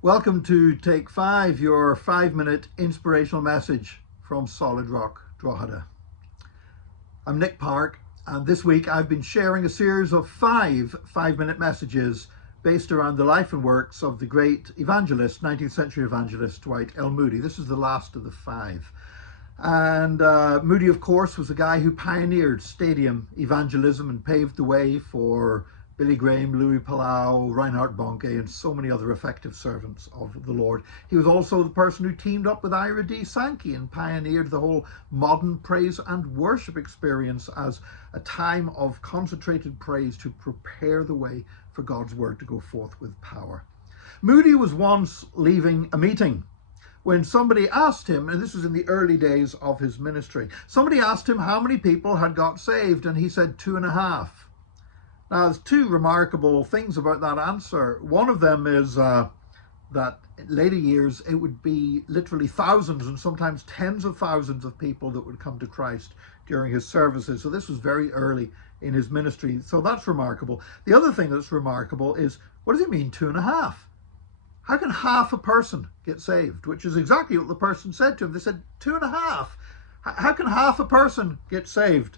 Welcome to Take 5, your 5-minute inspirational message from Solid Rock, Drogheda. I'm Nick Park, and this week I've been sharing a series of 5-minute messages based around the life and works of the great evangelist, 19th century evangelist Dwight L. Moody. This is the last of the 5. And Moody, of course, was the guy who pioneered stadium evangelism and paved the way for Billy Graham, Louis Palau, Reinhard Bonnke, and so many other effective servants of the Lord. He was also the person who teamed up with Ira D. Sankey and pioneered the whole modern praise and worship experience as a time of concentrated praise to prepare the way for God's word to go forth with power. Moody was once leaving a meeting when somebody asked him, and this was in the early days of his ministry, somebody asked him how many people had got saved, and he said 2.5. Now, there's 2 remarkable things about that answer. One of them is that in later years, it would be literally thousands and sometimes tens of thousands of people that would come to Christ during his services. So this was very early in his ministry. So that's remarkable. The other thing that's remarkable is, what does it mean 2.5? How can half a person get saved? Which is exactly what the person said to him. They said 2.5. How can half a person get saved?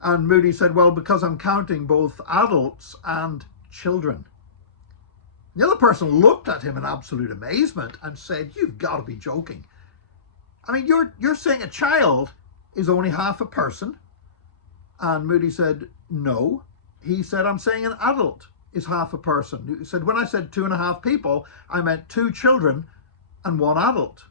And Moody said, well, because I'm counting both adults and children. The other person looked at him in absolute amazement and said, you've got to be joking. I mean, you're saying a child is only half a person? And Moody said, no. He said, I'm saying an adult is half a person. He said, when I said 2.5 people, I meant 2 children and 1 adult.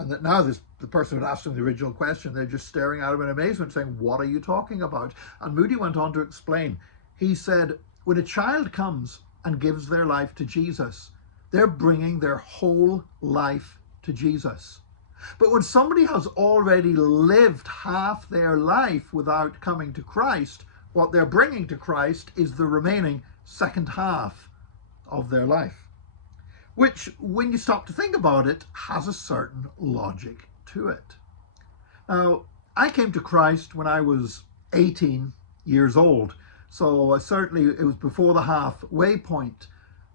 And that now the person who had asked him the original question, they're just staring at him in amazement saying, what are you talking about? And Moody went on to explain. He said, when a child comes and gives their life to Jesus, they're bringing their whole life to Jesus. But when somebody has already lived half their life without coming to Christ, what they're bringing to Christ is the remaining second half of their life. Which, when you stop to think about it, has a certain logic to it. Now, I came to Christ when I was 18 years old, so certainly it was before the halfway point.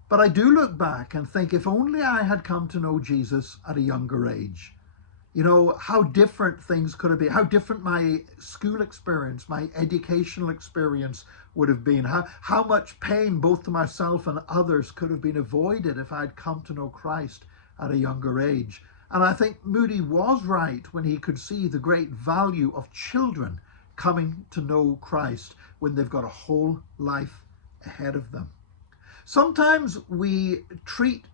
But I do look back and think, if only I had come to know Jesus at a younger age, you know, how different things could have been, how different my school experience, my educational experience would have been, how much pain both to myself and others could have been avoided if I'd come to know Christ at a younger age. And I think Moody was right when he could see the great value of children coming to know Christ when they've got a whole life ahead of them. Sometimes we treat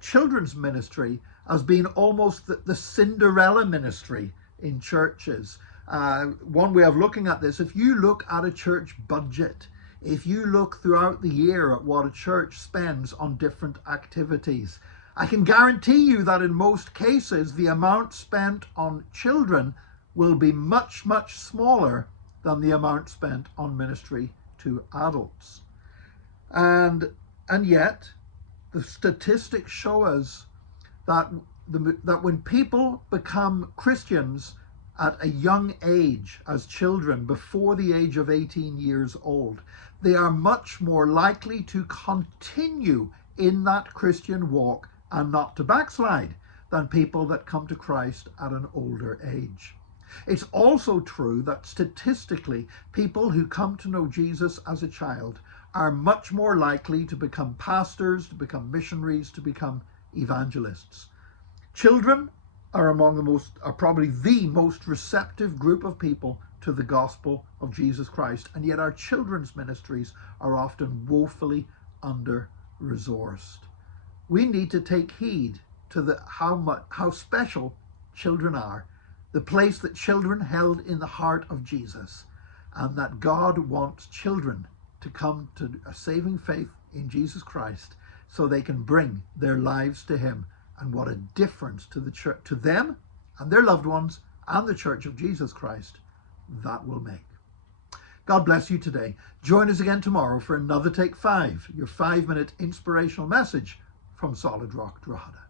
children's ministry as being almost the Cinderella ministry in churches. One way of looking at this, if you look at a church budget, if you look throughout the year at what a church spends on different activities, I can guarantee you that in most cases, the amount spent on children will be much, much smaller than the amount spent on ministry to adults. And yet, the statistics show us that when people become Christians at a young age, as children, before the age of 18 years old, they are much more likely to continue in that Christian walk and not to backslide than people that come to Christ at an older age. It's also true that statistically, people who come to know Jesus as a child are much more likely to become pastors, to become missionaries, to become evangelists. Children are probably the most receptive group of people to the gospel of Jesus Christ, and yet our children's ministries are often woefully under-resourced. We need to take heed to how special children are, the place that children held in the heart of Jesus, and that God wants children to come to a saving faith in Jesus Christ so they can bring their lives to him. And what a difference to the church, to them and their loved ones and the Church of Jesus Christ that will make. God bless you today. Join us again tomorrow for another Take 5, your 5-minute inspirational message from Solid Rock, Drogheda.